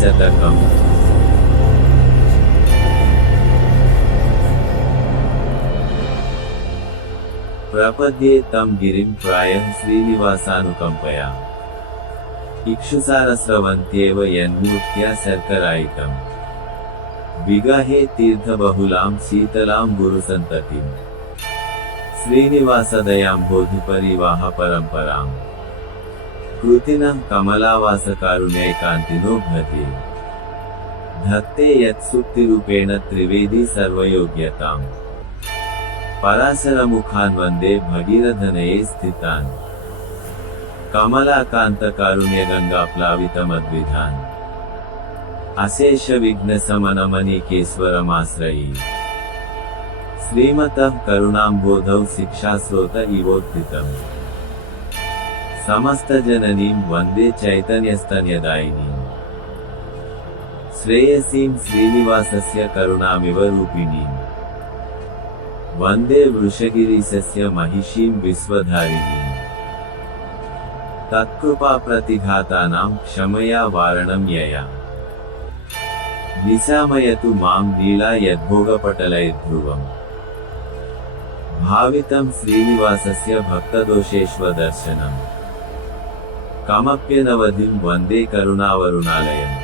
शतकम्। प्रपद्ये तं गिरिं प्रायः श्रीनिवासानुकम्पया इक्षुसारस्रवन्त्येव यन्मूर्त्या शर्करायिकम् विगहे तीर्थबहुलां शीतलां गुरुसन्ततिम् श्रीनिवासदयाम्भोधिपरिवाह परम्पराम् कृतिनः कमलावासकारुण्यैकान्तिनो भजे धत्ते यत्सुक्तिरूपेण त्रिवेदी सर्वयोग्यताम् पराशरमुखान् वन्दे भगीरथनये स्थितान् कमलाकान्तकारुण्यगङ्गाप्लावितमद्विधान् अशेषविघ्नशमनमणिकेश्वरमाश्रये श्रीमतः करुणाम्बोधौ शिक्षास्रोत इवोत्थितम् समस्तजननीं वन्दे चैतन्यस्तन्यदायिनीम् श्रेयसीं श्रीनिवासस्य करुणामिव रूपिणीम् वन्दे वृषगिरीशस्य महिषीं विश्वधारिणीम् तत्कृपाप्रतिघातानां क्षमया वारणं यया निशामयतु मां लीला यद्भोगपटलैर्ध्रुवम् भावितं श्रीनिवासस्य भक्तदोषेष्वदर्शनम् कमप्यनवधिं वन्दे करुणावरुणालयम्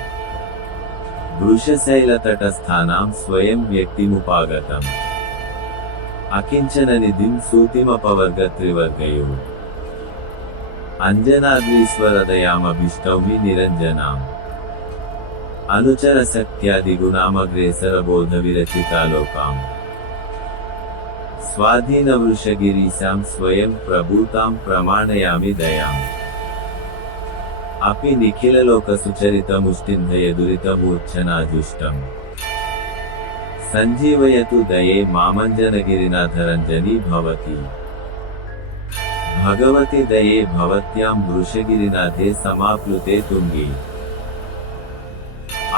वृषशैलतटस्थानां स्वयं व्यक्तिमुपागतम् अकिञ्चननिधिं सूतिमपवर्गत्रिवर्गयो अञ्जनाद्रीश्वरदयामभीष्टौमि निरञ्जनाम् अनुचरशक्त्यादिगुणामग्रेसरबोधविरचितालोकाम् स्वाधीनवृषगिरीशां स्वयं प्रभूतां प्रमाणयामि दयाम् अपि निखिललोकसुचरितमुष्टिन्धयदुरितमूर्च्छनाजुष्टम् सञ्जीवयतु दये मामञ्जनगिरिनाथरञ्जनी भवति भगवति दये भवत्यां वृषगिरिनाथे समाप्लुते तुङ्गे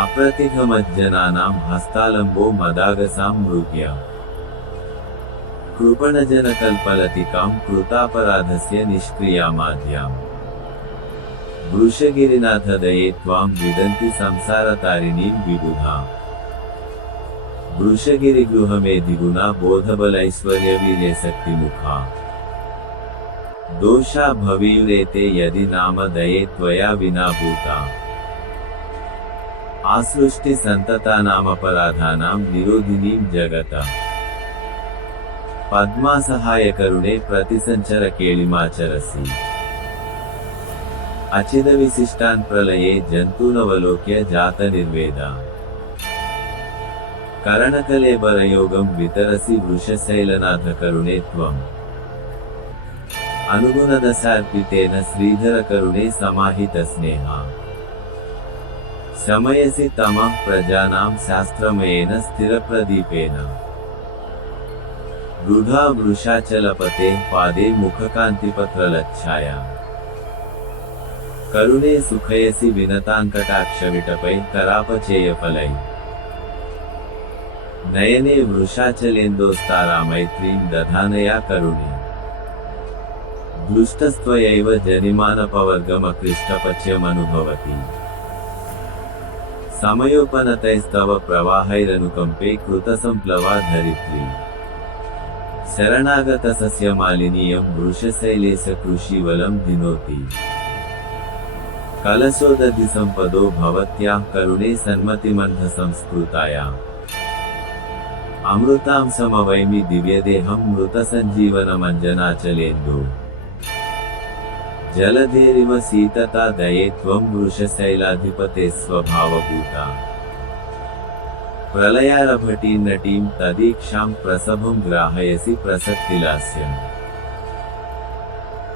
अप्रतिघमज्जनानां हस्तालम्बो मदागसां मृग्या कृपणजनकल्पलतिकां कृतापराधस्य निष्क्रियामाद्याम् वृषगिरिनाथ दये त्वां विदन्ति संसारतारिणीं विबुधा वृषगिरिगृहमेधिगुणा बोधबलैश्वर्यवीर्यशक्तिमुखा दोषा भवेयुरेते यदि नाम दये त्वया विना भूता आसृष्टिसन्ततानामपराधानां निरोधिनीं जगता पद्मासहायकरुणे प्रतिसञ्चर केळिमाचरसि अचिदविशिष्टान् प्रलये जन्तूनवलोक्य जातनिर्वेदा करणकलेबरयोगं वितरसि वृषशैलनाथकरुणे त्वम् अनुगुणदशार्पितेन श्रीधरकरुणे समाहितस्नेहा शमयसि तमः प्रजानां शास्त्रमयेन स्थिरप्रदीपेन रुधा वृषाचलपते पादे मुखकान्तिपत्रलच्छाया करुणे सुखयसि विनताङ्कटाक्षविटपै करापचेयफलै नयने वृषाचलेन्दोस्तारा मैत्रीं दधानया करुणे दृष्टस्त्वयैव जनिमानपवर्गमकृष्टपच्यमनुभवति समयोपनतैस्तव प्रवाहैरनुकम्पे कृतसंप्लवा धरित्री शरणागतसस्यमालिनीयं वृषशैलेशकृषीवलं धिनोति कलशोदधिसम्पदो भवत्याः करुणे सन्मतिमन्थसंस्कृतायाः अमृतां समवैमि दिव्यदेहं मृतसञ्जीवनमञ्जनाचलेन्दु जलधेरिव सीतता दये त्वं वृषशैलाधिपते स्वभावभूता प्रलयारभटीं तदीक्षां प्रसभं ग्राहयसि प्रसक्तिलास्यम्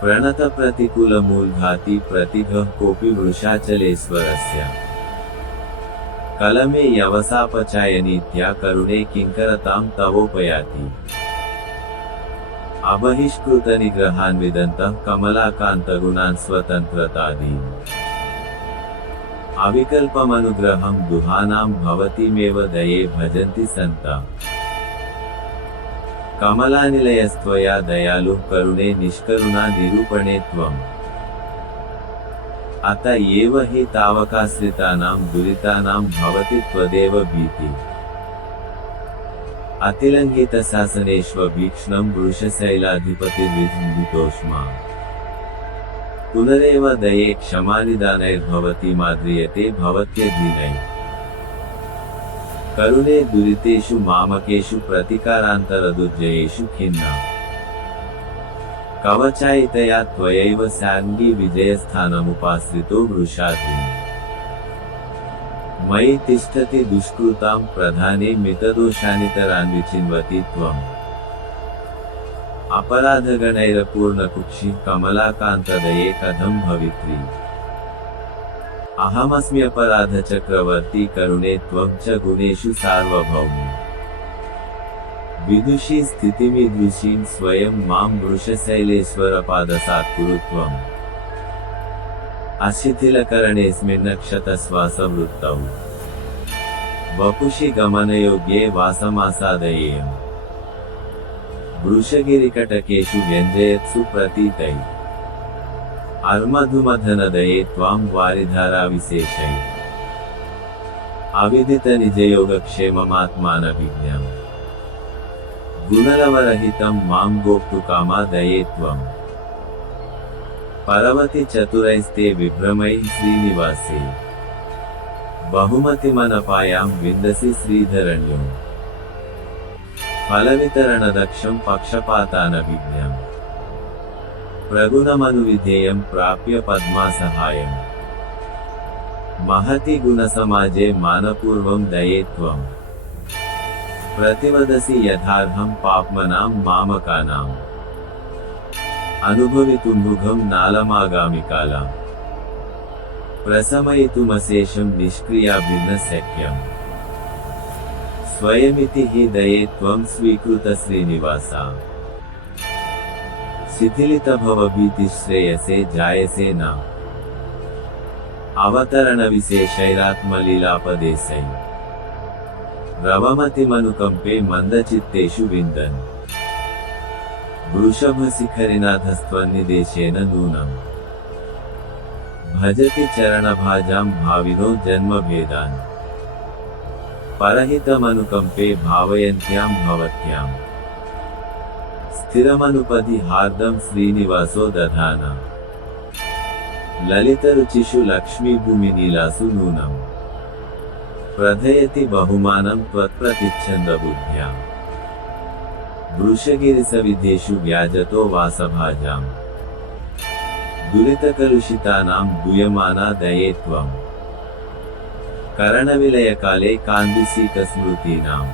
प्रणतप्रतिकूलमूलघाती प्रतिघः कोऽपि वृषाचलेश्वरस्य कलमे यवसापचायनीत्या करुणे किङ्करतां तवोपयाति अबहिष्कृतनिग्रहान्विदन्तः कमलाकान्तगुणान् स्वतन्त्रतादीन् अविकल्पमनुग्रहं दुहानां भवतीमेव दये भजन्ति सन्ता कमलानिलयस्त्वया दयालुः करुणे निष्करुणा निरूपणे त्वम् अत एव हि तावकाश्रितानां दुरितानां भवति त्वदेव भीतिः। अतिलङ्घितशासनेष्वभीक्ष्णं वृषशैलाधिपतिर्विधुतोष्मा। पुनरेव दये क्षमानिदानैर्भवति माद्रियते भवत्यधीनैः। करुणे दुरितेषु मामकेषु प्रतिकारान्तरदुर्जयेषु खिन्ना। कवचायितया त्वयैव साङ्गी विजयस्थानमुपाश्रितो वृषाद्रिः। मयि तिष्ठति दुष्कृतां प्रधाने मितदोषानितरान्विचिन्वति त्वम्। अपराधगणैरपूर्णकुक्षि कमलाकान्तदये कथं भवित्री। अहमस्म्यपराधचक्रवर्ती करुणे त्वं च गुणेषु सार्वभौमी। विदुषी स्थितिमीदृशीं स्वयं मां वृषशैलेश्वरपादसात्कुरु त्वम्। अशिथिलकरणेऽस्मिन्नक्षतश्वासवृत्तौ वपुषि गमनयोग्ये वासमासादयेयम्। वृषगिरिकटकेषु व्यञ्जयत्सु प्रतीतैः। अर्मधुमथनदये त्वां वारिधाराविशेषैः। अविदितनिजयोगक्षेममात्मानभिज्ञम्। गुणलवरहितं मां गोप्तुकामादये त्वम्। परवति चतुरैस्ते विभ्रमैः श्रीनिवासे। बहुमतिमनपायां विन्दसि श्रीधरण्यो। फलवितरणदक्षं पक्षपातानभिज्ञम्। प्रगुणमनुविधेयं प्राप्य पद्मासहायम्। महति गुणसमाजे मानपूर्वं दये त्वम्। प्रतिवदसि यथार्हं पाप्मनां मामकानाम्। अनुभवितुमुघं नालमागामिकालाम्। प्रशमयितुमशेषं निष्क्रियाभिन्नशक्यम्। स्वयमिति हि दये त्वं स्वीकृतश्रीनिवासा। शिथिलितभवभीतिश्रेयसे जायसे न। अवतरणविशेषैरात्मलीलापदेशैः। रवमतिमनुकम्पे मन्दचित्तेषु विन्दन्। वृषभशिखरिनाथस्त्वन्निदेशेन नूनम्। भजति चरणभाजां भाविनो जन्मभेदान्। परहितमनुकम्पे भावयन्त्यां भवत्याम्। स्थिरमनुपदि हार्दं श्रीनिवासो दधाना। ललितरुचिषु लक्ष्मीभूमिनीलासु नूनम्। प्रधयति बहुमानं त्वत्प्रतिच्छन्दबुद्ध्याम्। वृषगिरिसविधेषु व्याजतो वासभाजाम्। दुरितकलुषितानां दूयमाना दये त्वम्। करणविलयकाले कान्दिसीकस्मृतीनाम्।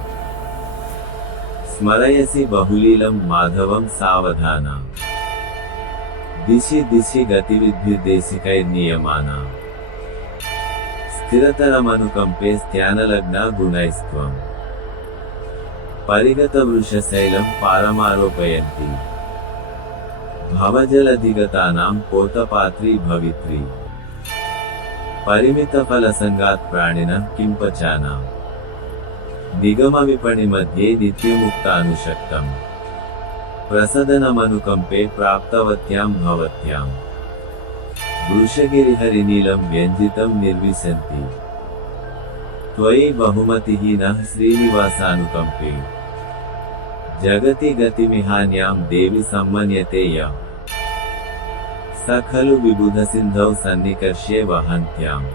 स्मरयसि बहुलीलं माधवं सावधाना। दिशि दिशि गतिविद्भिर्देशिकैर्नियमाना। स्थिरतरमनुकम्पे स्त्यानलग्ना गुणैस्त्वम्। परिगतवृषशैलं पारमारोपयन्ति। भवजलधिगतानां पोतपात्री भवित्री। परिमितफलसङ्गात् प्राणिनः किं पचानाम्। निगमविपणिमध्ये नित्यमुक्तानुशक्तम्। प्रसदनमनुकम्पे प्राप्तवत्यां भवत्याम्। वृषगिरिहरिनीलं व्यञ्जितं निर्विशन्ति। त्वयि बहुमतिः नः श्रीनिवासानुकम्पे। जगति गतिमिहान्यां देवि सम्मन्यते यः। स खलु विबुधसिन्धौ सन्निकर्ष्ये वहन्त्याम्।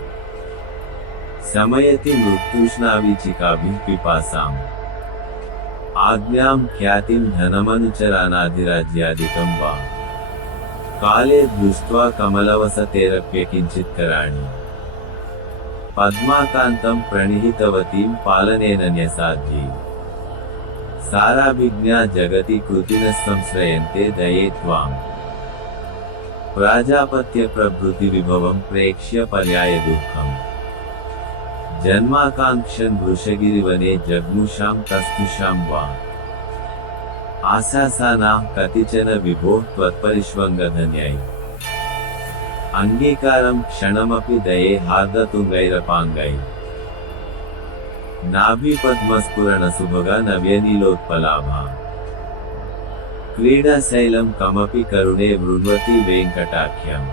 शमयति मृत्युष्णावीचिकाभिः पिपासाम्। आज्ञां ख्यातिं धनमनुचरानाधिराज्यादिकं वा। काले दृष्ट्वा कमलवसतेरप्यकिञ्चित्कराणि। पद्माकान्तं प्रणिहितवतीं पालनेन न्यसाध्यै। साराभिज्ञा जगति कृतिनः संश्रयन्ते दये त्वाम्। प्राजापत्यप्रभृतिविभवं प्रेक्ष्य पर्यायदुःखम्। जन्माकाङ्क्षन् वृषगिरिवने जग्मुषां तस्थुषां वा। आशासानाः कतिचन विभो त्वत्परिष्वङ्गधन्यै। अङ्गीकारं क्षणमपि दये हार्दतुङ्गैरपाङ्गैः। नाभिपद्मस्फुरणसुभगा नव्यनीलोत्पलाभा। क्रीडाशैलं कमपि करुणे वृण्वति वेङ्कटाख्यम्।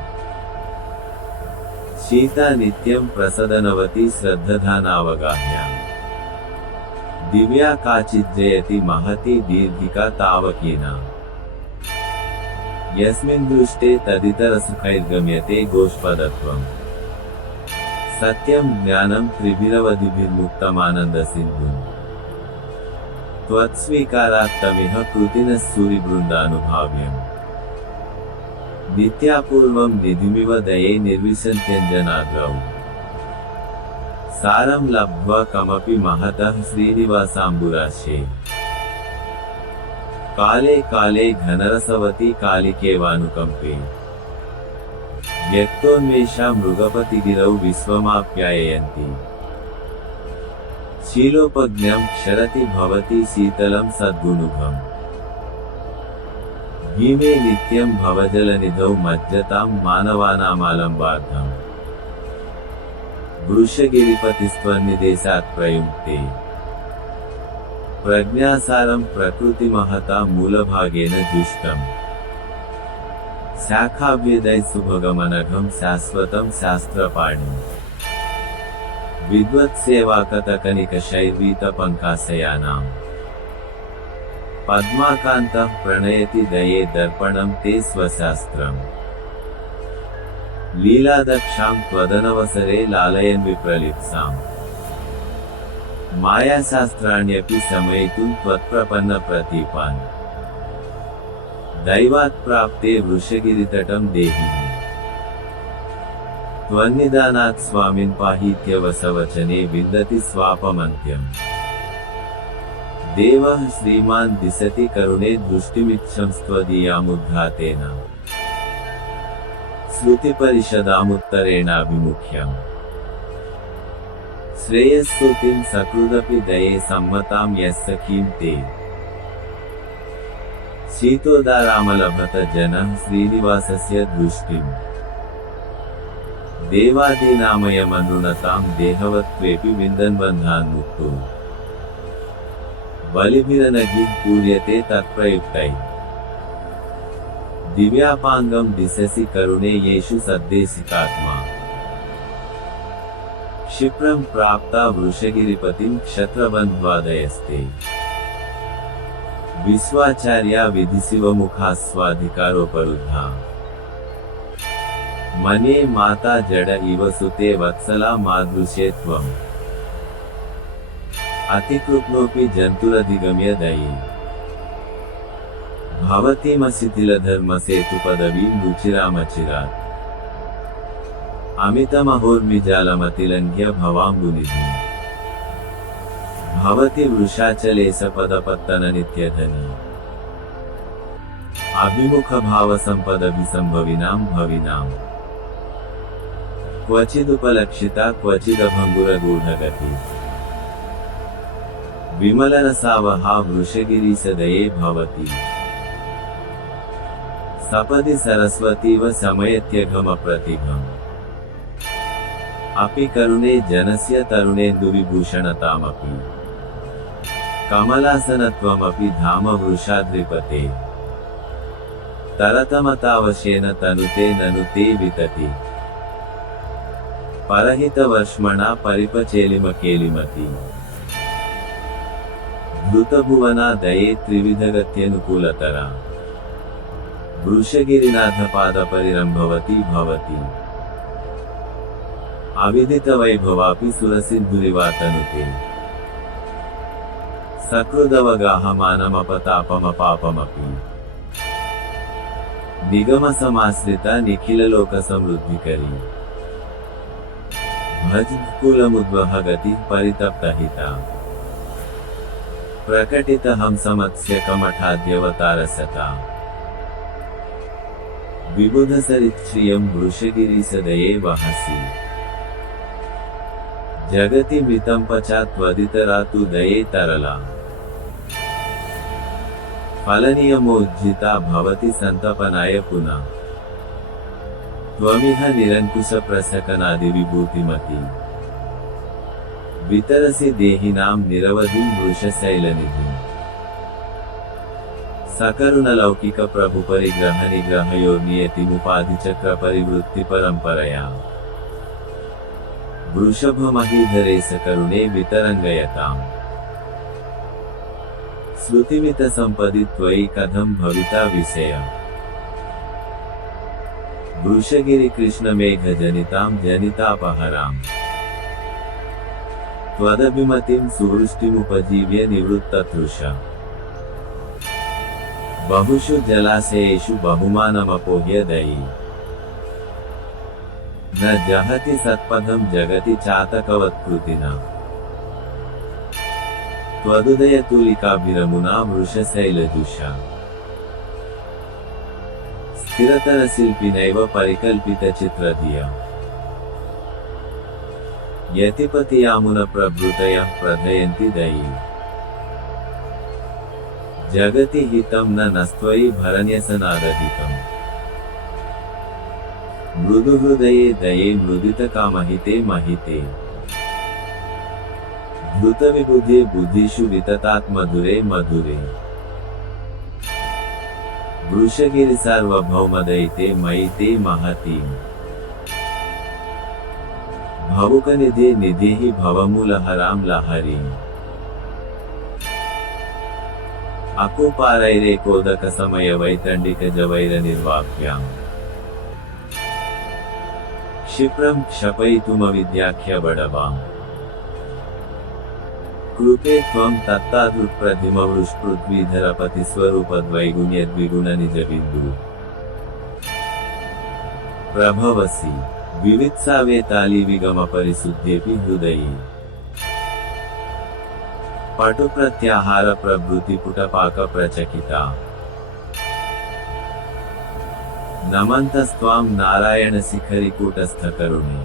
शीता नित्यं प्रसदनवती श्रद्धधानावगाह्या दिव्या काचिज्जयति महती दीर्घिका तावकीना यस्मिन् दृष्टे तदितरसुखैर्गम्यते गोष्पदत्वम् सत्यं ज्ञानं त्रिभिरवधिभिर्मुक्तमानन्दसिन्धुम् त्वत्स्वीकारात्तमिह कृतिनः सूरिवृन्दानुभाव्यम् नित्यापूर्वं निधिमिव दये निर्विशन्त्यञ्जनाद्रौ सारं लब्ध्वा कमपि महतः श्रीनिवासाम्बुराशे काले काले घनरसवती कालिकेवानुकम्पे व्यक्तोन्मेषा मृगपतिगिरौ विश्वमाप्याययन्ति शीलोपज्ञं क्षरति भवति शीतलं सद्गुणुघम् भीमे नित्यं भवजलनिधौ मज्जतां मानवानामालम्बार्थम् वृषगिरिपतिस्त्वन्निदेशात् प्रयुक्ते प्रज्ञासारं प्रकृतिमहता मूलभागेन जुष्टम् शाखाभेदै सुभगमनघं शाश्वतं शास्त्रपाणिम् विद्वत्सेवाकतकनिकशैर्वीतपङ्काशयानाम् पद्माकान्तः प्रणयति दये दर्पणं ते स्वशास्त्रम् लीलादक्षां त्वदनवसरे लालयन् विप्रलिप्साम् मायाशास्त्राण्यपि समयितुं त्वत्प्रपन्नप्रतीपान् दैवात् प्राप्ते वृषगिरितटं देहि त्वन्निदानात् स्वामिन् पाहीत्यवसवचने विन्दति स्वापमन्त्यम् देवः श्रीमान् दिशति करुणे दृष्टिमिच्छंस्त्वदीयामुद्घातेन श्रुतिपरिषदामुत्तरेणाभिमुख्यम् श्रेयस्स्तुतिं सकृदपि दये सम्मतां यः सखीं ते शीतोदारामलभत जनः श्रीनिवासस्य दृष्टिम् देवादीनामयमनुनतां देहवत्त्वेऽपि विन्दन्बन्धान्मुक्तो बलिभिरनघिः पूर्यते तत्प्रयुक्तैः दिव्यापाङ्गं दिशसि करुणे येषु सद्देशिकात्मा क्षिप्रं प्राप्ता वृषगिरिपतिं क्षत्रबन्ध्वादयस्ते विश्वाचार्या विधिशिवमुखास्वाधिकारोपरुद्धा मन्ये माता जड इव सुते वत्सला मादृशे त्वम् अतिकृप्नोऽपि जन्तुरधिगम्य दये भवतीमशिथिलधर्मसेतुपदवीं रुचिरामचिरात् अमितमहोर्मिजालमतिलङ्घ्य भवाम्बुनिधिम् भवति वृषाचलेशपदपत्तननित्यधनी अभिमुखभावसम्पदभिसम्भविनां भविनाम् क्वचिदुपलक्षिता क्वचिदभङ्गुरगूढगति विमलरसावहा वृषगिरिसदये भवति सपदि सरस्वतीव शमयत्यघमप्रतिभम् अपि करुणे जनस्य तरुणेन्दुविभूषणतामपि कमलासनत्वमपि धाम वृषाद्रिपते तरतमतावशेन तनुते ननु ते वितति परहितवर्ष्मणा परिपचेलिमकेलिमति धृतभुवना दये त्रिविधगत्यनुकूलतरा वृषगिरिनाथपादपरिरम्भवती भवति अविदितवैभवापि सुरसिन्धुरिवातनुते सकृदवगाहमानमपतापमपापमपि निगमसमाश्रिता निखिललोकसमृद्धिकरी भजकुलमुद्वहगति परितप्तहिता प्रकटितहंसमत्स्य कमठाद्यवतारसता विबुधसरिच्छ्रियं वृषगिरिसदये वहसि जगति मृतं पचात्वदितरातु दये तरला फलनियमोज्झिता भवति संतपनाय पुनः त्वमिह निरङ्कुशप्रसकनादिविभूतिमती वितरसि देहिनां निरवधिं वृषशैलनिधिम् सकरुणलौकिकप्रभुपरिग्रहनिग्रहयोर्नियतिमुपाधिचक्रपरिवृत्तिपरम्परया वृषभमहीधरे सकरुणे वितरङ्गयताम् श्रुतिमितसम्पदि त्वयि कथं भविता विषय वृषगिरिकृष्णमेघजनितां जनितापहराम् त्वदभिमतिं सुवृष्टिमुपजीव्य निवृत्ततृषा बहुषु जलाशयेषु बहुमानमपोह्य दयि न जहति सत्पथं जगति चातकवत्कृतिना त्वदुदयतुलिकाभिरमुना वृषशैलजुषा स्थिरतरशिल्पिनैव परिकल्पितचित्रधिया यतिपतियामुनप्रभृतयः प्रथयन्ति दयि जगति हितं नस्त्वयि भरन्यसनादधिकम् मृदुहृदये दये मृदितकामहिते महिते धृतविबुधे बुद्धिषु विततात्मधुरे मधुरे वृषगिरिसार्वभौमदयिते मयि ते महतीम् भवुकनिधे निधेहि भवमूलहरां लहरीम् अकुपारैरेकोदकसमयवैतण्डिकजवैरनिर्वाप्याम् क्षिप्रं क्षपयितुमविद्याख्यबडवाम् कृपे त्वं तत्तादृक्प्रतिमवृष्पृथ्वीधरपतिस्वरूपद्वैगुण्यद्विगुणनिजबिन्दु प्रभवसि विवित्सावेतालीविगमपरिशुद्धेऽपि हृदये पटुप्रत्याहारप्रभृतिपुटपाकप्रचकिता नमन्तस्त्वां नारायणशिखरिकूटस्थकरुणे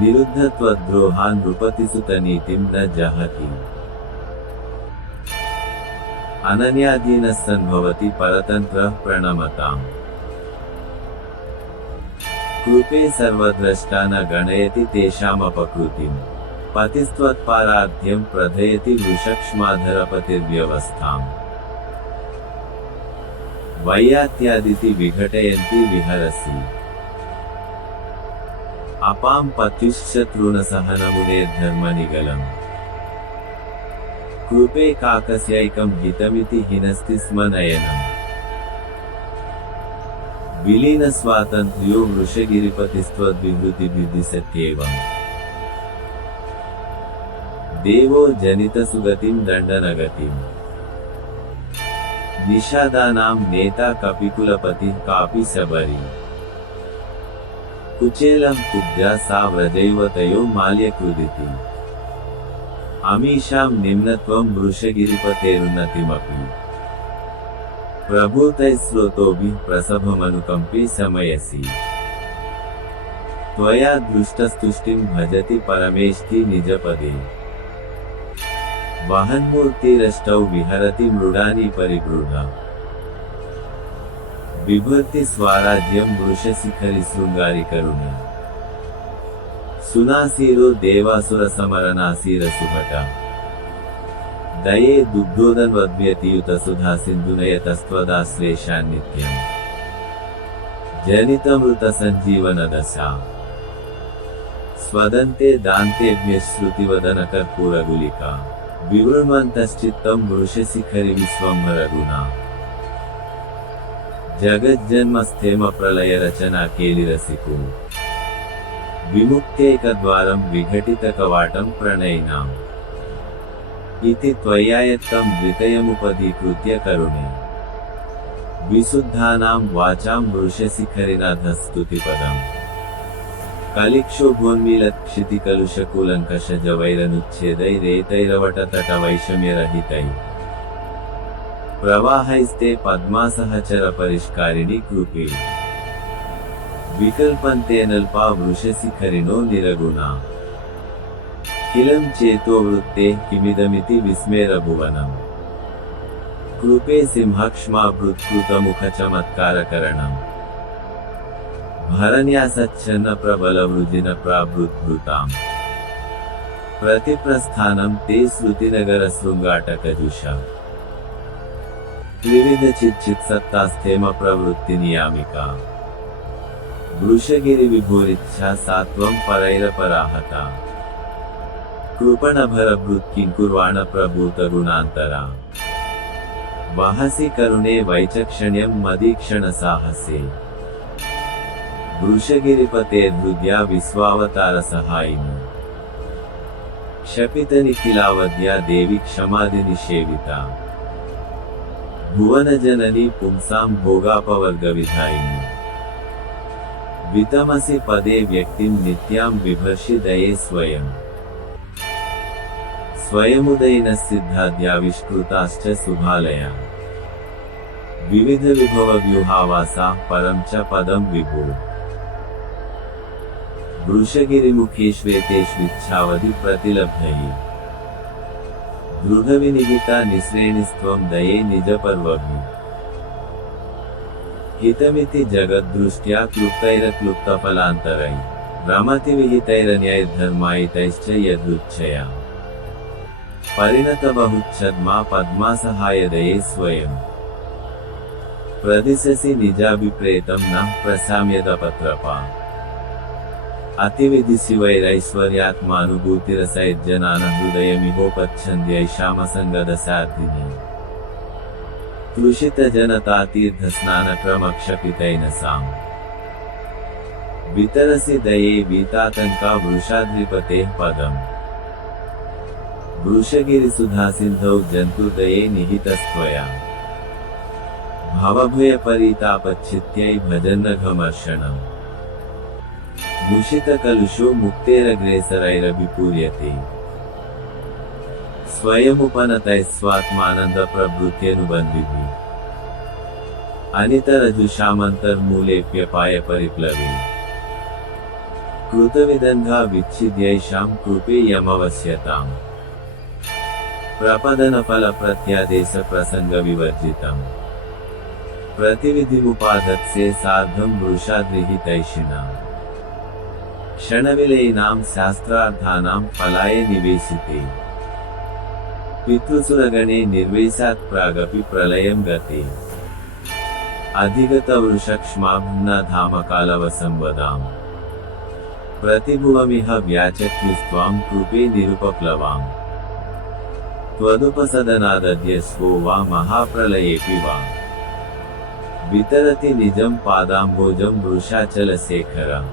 निरुद्धत्वद्रोहान् नृपतिसुतनीतिं न जहति अनन्याधीनः सन्भवति परतन्त्रः प्रणमताम् कृपे सर्वद्रष्टा न गणयति तेषामपकृतिम् पतिस्त्वत्पाराध्यं प्रथयति वृषक्ष्माधरपतिर्व्यवस्थाम् वैयात्यादिति विघटयन्ति विहरसि अपां पत्युश्चतृणसहनमुनेर्धर्मनिगलम् कृपे काकस्यैकं हितमिति हिनस्ति स्म नयनम् विलीनस्वातन्त्र्यो वृषगिरिपतिस्त्वद्विहृतिभिदिशत्येवम् देवो जनितसुगतिं दण्डनगतिम् निषादानां नेता कपिकुलपतिः कापि शबरी कुचेलं कुब्जा सा व्रजैवतयो माल्यकृदिति अमीषां निम्नत्वं वृषगिरिपतेरुन्नतिमपि प्रभूतैस्रोतोभिः प्रसभमनुकम्पे शमयसि त्वया दृष्टस्तुष्टिं भजति परमेष्टि निजपदे वहन्मूर्तिरष्टौ विहरति मृडानी परिगृढा बिभर्ति स्वाराज्यं वृषशिखरिशृङ्गारिकरुणे सुनासीरो देवासुरसमरनासीरसुभटा दये दुग्धोदन्वद्व्यतियुतसुधासिन्धुनयतस्त्वदाश्लेषान्नित्यम् जनितमृतसञ्जीवनदशा स्वदन्ते दान्तेभ्यः श्रुतिवदनकर्पूरगुलिका विवृण्वन्तश्चित्तं वृषशिखरिविश्वम्भरगुणा जगज्जन्मस्थेमप्रलयरचना केलिरसिको विमुक्त्यैकद्वारं विघटितकवाटं प्रणयिनाम् इति त्वयायत्तं द्वितयमुपधीकृत्य करुणे विशुद्धानां वाचां वृषशिखरिनाथस्तुतिपदम् कलिक्षोभोन्मीलत्क्षितिकलुषकुलङ्कषजवैरनुच्छेदैरेतैरवटतटवैषम्यरहितैः प्रवाहैस्ते पद्मासहचरपरिष्कारिणि कृपे विकल्पन्तेऽनल्पा वृषशिखरिणो निरगुणा किलं चेतोवृत्तेः किमिदमिति विस्मेरभुवनम् कृपे सिंहक्ष्माभृत्कृतमुखचमत्कारकरणम् भरन्यासच्छन्नप्रबलवृजिनप्राभृद्भृताम् प्रतिप्रस्थानं ते श्रुतिनगरशृङ्गाटकजुषा त्रिविधचिच्चित्सत्तास्थेमप्रवृत्तिनियामिका वृषगिरिविभोरिच्छा सात्वं परैरपराहता कृपणभरभृत्किङ्कुर्वाण प्रभूतगुणान्तरा वहसि करुणे वैचक्षण्यं मदीक्षणसाहसे वृषगिरिपतेर्हृद्या विश्वावतारसहायिनी क्षपितनिखिलावद्या देवी क्षमादिनिषेविता भुवनजननी पुंसां भोगापवर्गविधायिनी वितमसि पदे व्यक्तिं नित्यां बिभर्षि दये स्वयमुदयिनस्सिद्धाद्याविष्कृताश्च शुभालया विविधविभवव्यूहावासा परं च पदं विभो वृषगिरिमुखेष्वेतेष्विच्छावधि प्रतिलब्धैः दृढविनिहिता निःश्रेणिस्त्वं दये निजपर्वभिः हितमिति जगद्दृष्ट्या क्लुप्तैरक्लुप्तफलान्तरैः भ्रमतिविहितैरन्यायधर्मायितैश्च यदृच्छया परिणतबहुच्छद्मा पद्मासहायदये स्वयं प्रदिशसि निजाभिप्रेतं न प्रशाम्यदपत्रपा अतिविधिशिवैरैश्वर्यात्मानुभूतिरसैर्जनान हृदयमिहोपच्छन्द्यैषामसङ्गदसार्धिनी तृषितजनतातीर्थस्नानक्रमक्षपितैनसाम् वितरसि दये वीतातङ्का वृषाद्रिपतेः पदम् वृषगिरिसुधासिन्धौ जन्तुर्दये निहितस्त्वया भवभयपरितापच्छित्यै भजन्नघमर्षणम् मुषितकलुषो मुक्तेरग्रेसरैरभिपूर्यते स्वयमुपनतैस्वात्मानन्दप्रभृत्यनुबन्धिभिः अनितरजुषामन्तर्मूलेऽप्यपाय परिप्लवे कृतविदङ्घा विच्छिद्यैषां कृपेयमवश्यताम् प्रपदनफलप्रत्यादेशप्रसङ्गविवर्जितम् प्रतिविधिमुपाधत्से सार्धं वृषाद्रिहितैषिणाम् क्षणविलयिनां शास्त्रार्थानां फलाय निवेशिते पितृसुरगणे निर्वेशात् प्रागपि प्रलयं गते अधिगतवृषक्ष्माभ्नाधामकालवसंवदाम् प्रतिभुवमिह व्याचक्ष्युस्त्वां कृपे निरुपप्लवाम् त्वदुपसदनादध्यस्वो वा महाप्रलयेऽपि वा वितरति निजं पादाम्भोजं वृषाचलशेखरः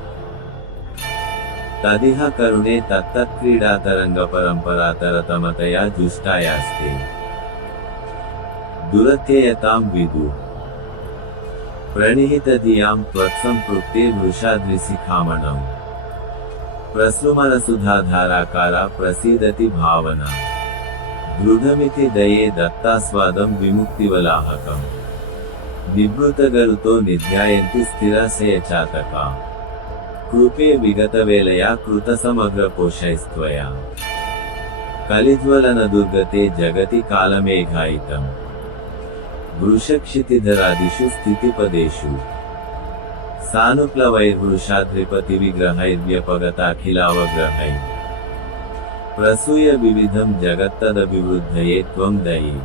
तदिह करुणे तत्तत्क्रीडातरङ्गपरम्परातरतमतया जुष्टायास्ते दुरत्ययतां विदुः प्रणिहितधियां त्वत्सम्पृक्तेर्वृषाद्रिशिखामणौ प्रसृमरसुधाधाराकारा प्रसीदति भावना दृढमिति दये दत्तास्वादं विमुक्तिवलाहकम् निभृतगरुतो निध्यायन्ति स्थिराशयचातका कृपे विगतवेलया कृतसमग्रपोषैस्त्वया कलिज्वलनदुर्गते जगति कालमेघायितम् वृषक्षितिधरादिषु स्थितिपदेषु सानुप्लवैर्वृषाद्रिपतिविग्रहैर्व्यपगताखिलावग्रहैः प्रसूय विविधं जगत्तदभिवृद्धये त्वं दये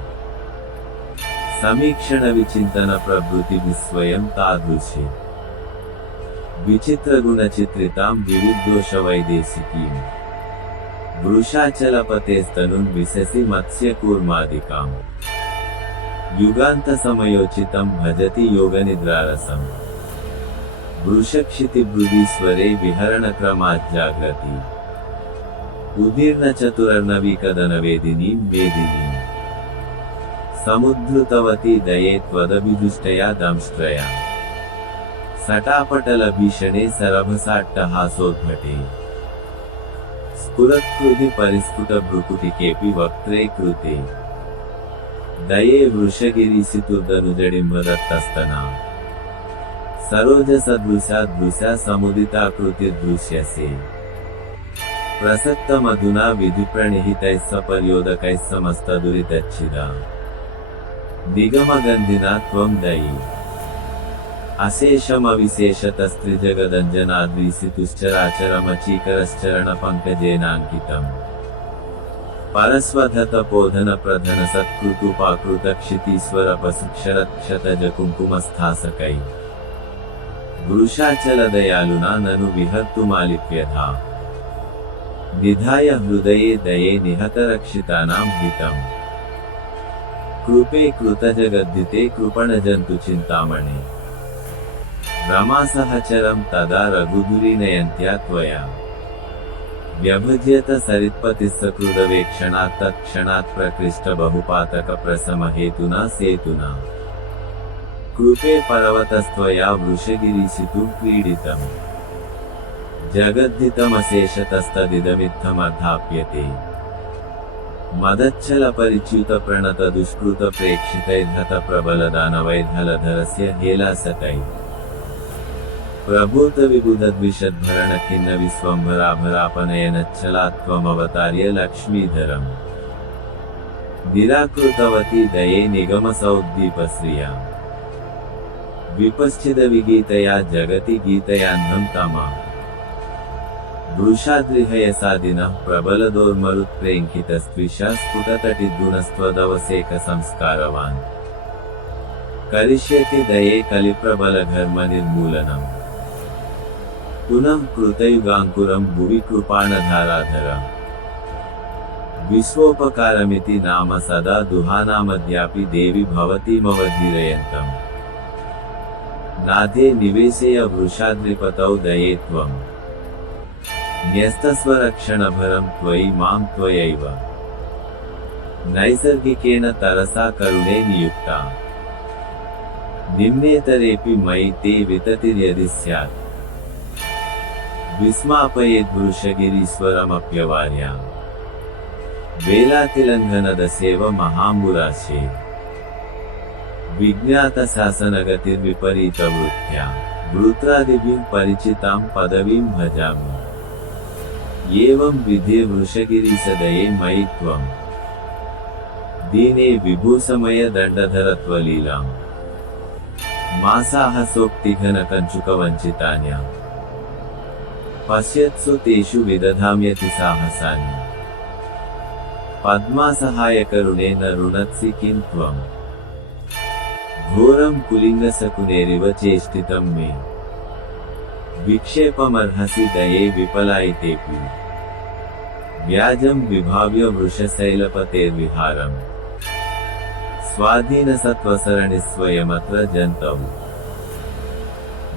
समीक्षणविचिन्तनप्रभृतिभिः स्वयं तादृशे विचित्रगुणचित्रितां विविद्धोषवैदेशिकीं वृषाचलपतेस्तनुं विशसि मत्स्यकूर्मादिकाम् युगान्तसमयोचितं भजति योगनिद्रारसम् वृषक्षितिभृदीश्वरे विहरणक्रमाज्जाग्रति उदीर्णचतुरर्णविकदनवेदिनीं वेदिनीं समुद्धृतवती दये त्वदभिदुष्टया दंष्ट्रया सटापटलभीषणे सरभसाट्टहासोद्भटे स्फुरत्कृति परिस्फुटभ्रुकुटिकेऽपि वक्त्रे कृते दये वृषगिरिसितुर्दनुजडिम्बदत्तस्तना सरोजसदृशा दृशा समुदिताकृतिर्दृश्यसे प्रसक्तमधुना विधिप्रणिहितैः सपर्योदकैः समस्तदुरितच्छिदा निगमगन्धिना त्वं दयि अशेषमविशेषतस्त्रिजगदञ्जनाद्रीसितुश्चराचरमचीकरश्चरणपङ्कजेनाङ्कितम् परस्वधतपोधनप्रधनसत्कृतुपाकृतक्षितीश्वरपसुक्षरत्क्षतजकुङ्कुमस्थासकैः वृषाचलदयालुना ननु विहर्तुमालिप्यथा निधाय हृदये दये निहतरक्षितानां हितम् कृपे कृतजगद्धिते कृपणजन्तुचिन्तामणे रमासहचरं तदा रघुदुरीनयन्त्या त्वया व्यभज्यत सरित्पतिस्सकृदवेक्षणात् तत्क्षणात् प्रकृष्टबहुपातकप्रसमहेतुना सेतुना कृपे पर्वतस्त्वया वृषगिरिसितुं क्रीडितम् जगद्धितमशेषतस्तदिदमित्थमर्धाप्यते मदच्छलपरिच्युतप्रणतदुष्कृतप्रेक्षितैर्हतप्रबलदानवैर्हलधरस्य हेलासतैः प्रभूतविबुधद्विषद्भरणखिन्न विश्वम्भराभरापनयनच्छलात्वमवतार्य लक्ष्मीधरम् निराकृतवती दये निगमसौद्दीपश्रिया विपश्चिदविगीतया जगति गीतयान्धं तमा वृषाद्रिहयसादिनः प्रबलदोर्मरुत्प्रेङ्कितस्त्विषा स्फुटतटिद्गुणस्त्वदवसेकसंस्कारवान् करिष्यति दये कलिप्रबलघर्मनिर्मूलनम् पुनः कृतयुगाङ्कुरं भुवि कृपाणधाराधरम् विश्वोपकारमिति नाम सदा दुहानामद्यापि देवि भवतीमवधीरयन्तम् नाथे निवेशय वृषाद्रिपतौ दये त्वम् न्यस्तस्वरक्षणभरं त्वयि मां त्वयैव नैसर्गिकेन तरसा करुणे नियुक्ता निम्नेतरेऽपि मयि ते विततिर्यदि स्यात् विस्मापयेद्वृषगिरीश्वरमप्यवार्यां वेलातिलङ्घनदसेव महाम्बुराशे विज्ञातशासनगतिर्विपरीतवृत्त्या वृत्रादिभिः परिचितां पदवीं भजामि एवं विधे वृषगिरिसदये मयि त्वं दीने विभूसमय दण्डधरत्वलीलां मासाहसोक्तिघनकञ्चुकवञ्चितान्यां पश्यत्सु तेषु विदधाम्यति साहसानि पद्मासहायकरुणेन रुणत्सि किं त्वम् घोरं कुलिङ्गसकुनेरिव चेष्टितं मे विक्षेपमर्हसि दये विपलायितेऽपि व्याजं विभाव्य वृषशैलपतेर्विहारम् स्वाधीनसत्त्वसरणिस्वयमत्र जन्तौ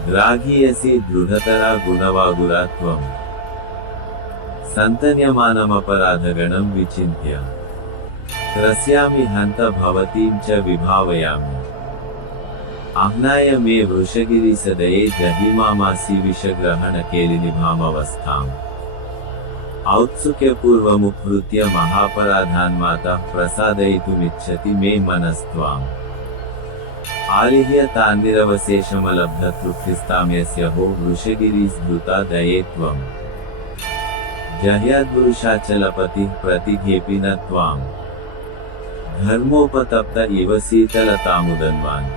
ग्राह्यसि दृढतरा गुणवागुरा त्वम् सन्तन्यमानमपराधगणं विचिन्त्य त्रस्यामि हन्त भवतीं च विभावयामि आह्नाय मे वृषगिरिसदये जहिमामासि विषग्रहणकेलिनिभामवस्थाम् औत्सुक्यपूर्वमुपहृत्य महापराधान् माता प्रसादयितुमिच्छति मे मनस्त्वाम् आलिह्य तान्निरवशेषमलब्धतृप्तिस्तां यस्य हो वृषगिरीस्मृता दये त्वम् जह्याद्वृषाचलपतिः प्रतिघेऽपि न त्वाम् धर्मोपतप्त इव शीतलतामुदन्वान्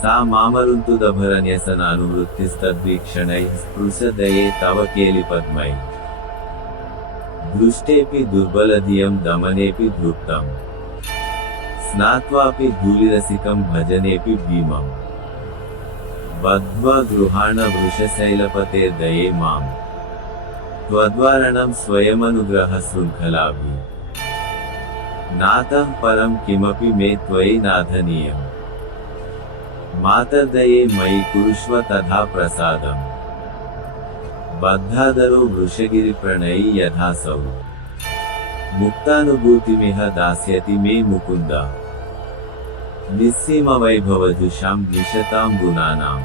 सा मामरुन्तुदभरन्यसनानुवृत्तिस्तद्वीक्षणैः स्पृशदये तव केलिपद्मैः दृष्टेऽपि दुर्बलधियं दमनेऽपि धृप्तम् स्नात्वापि धूलिरसिकं भजनेऽपि भीमम् बद्ध्वा गृहाण वृषशैलपतेर्दये माम् त्वद्वारणं स्वयमनुग्रहशृङ्खलाभिः नातः परं किमपि मे त्वयि नाधनीयम् मातर्दये मयि कुरुष्व तथा प्रसादम् बद्धादरो वृषगिरिप्रणयी यथासौ मुक्तानुभूतिमिह दास्यति मे मुकुन्द निस्सीमवैभवजुषां विशतां गुणानां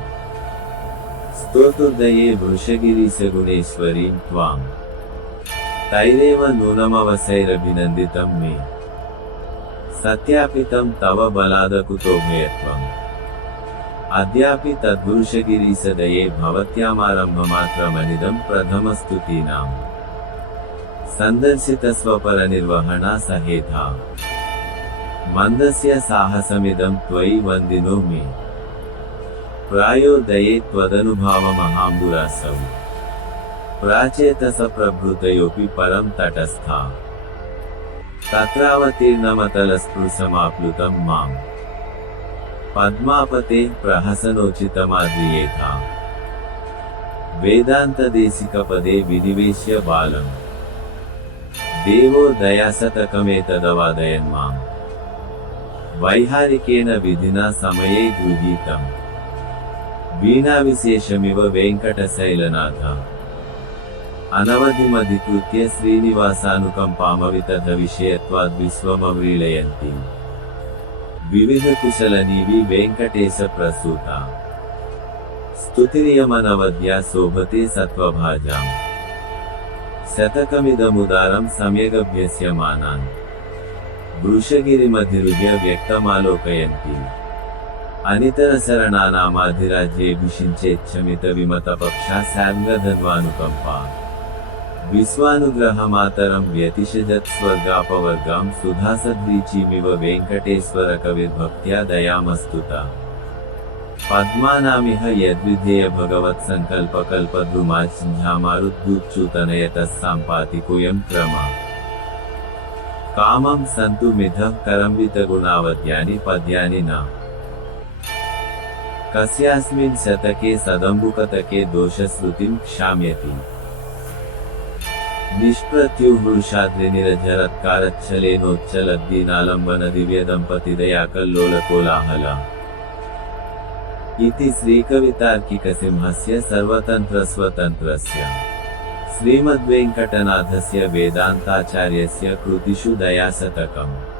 स्तोतुर्दये वृषगिरिसगुणेश्वरीं त्वाम् तैरेव नूनमवसैरभिनन्दितं मे सत्यापितं तव बलादकुतोभयत्वम् अद्यापि तद्वृषगिरिसदये भवत्यामारम्भमात्रमनिदं प्रथमस्तुतीनाम् सन्दर्शितस्वपरनिर्वहणा सहेधा मन्दस्य साहसमिदं त्वयि वन्दिनो मे प्रायो दये त्वदनुभावमहाम्बुरासौ प्राचेतसप्रभृतयोऽपि परं तटस्था तत्रावतीर्णमतलस्पृशमाप्लुतं माम् పద్మాపతే ప్రహసనోచితమాద్రియేథా వేదాంతదేశికపదే వినివేశ్య బాలం దేవో దయాశతకమేతదవాదయన్మాం వైహారికేన విధినా సమయే గృహీతం వీణావిశేషమివ వెంకటశైలనాథ అనవధిమధికృత్య శ్రీనివాసానుకంపామవితథ విషయత్వాద్విశ్వమవ్రీళయంతి వివిధ కుశలనీవి వెంకటేశ ప్రసూత స్తుతిరియమనవద్యా శోభతే సత్వభాజాం శతకమిదముదారం సమ్యగభ్యస్యమానాన్ వృషగిరిమధిరుహ్య వ్యక్తమాలోకయంతి అనితరశరణానామాధిరాజ్యేభిషించేచ్చమిత విమతపక్షా శార్ంగధన్వానుకంపా విశ్వానుగ్రహమాతరం వ్యతిషజత్ స్వర్గాపవర్గాం సుధాసద్రీచీమివ వెంకటేశ్వర కవిర్భక్త్యా దయామస్తుత పద్మానామిహ యద్విధేయ భగవత్సంకల్పకల్పద్రుమాచ్ఛామారుద్భూచ్యుతనయతస్సాంపాతికోయం క్రమ కామం సంతు మిథః కరంవితగుణావద్యాని పద్యాని నా కస్యాస్మిన్ శతకే సదంబుకతకే దోషశ్రుతిం క్షామ్యతి నిష్ప్రత్యుహృషాద్రినిరజరత్కారచ్చలేనోచ్చలద్దీనాలంబన దివ్యదంపతిదయాకల్లోలకోలాహల इति श्रीकवितार्किकसिंहस्य सर्वतन्त्रस्वतन्त्रस्य श्रीमद्वेङ्कटनाथस्य वेदान्ताचार्यस्य कृतिषु दयाशतकम्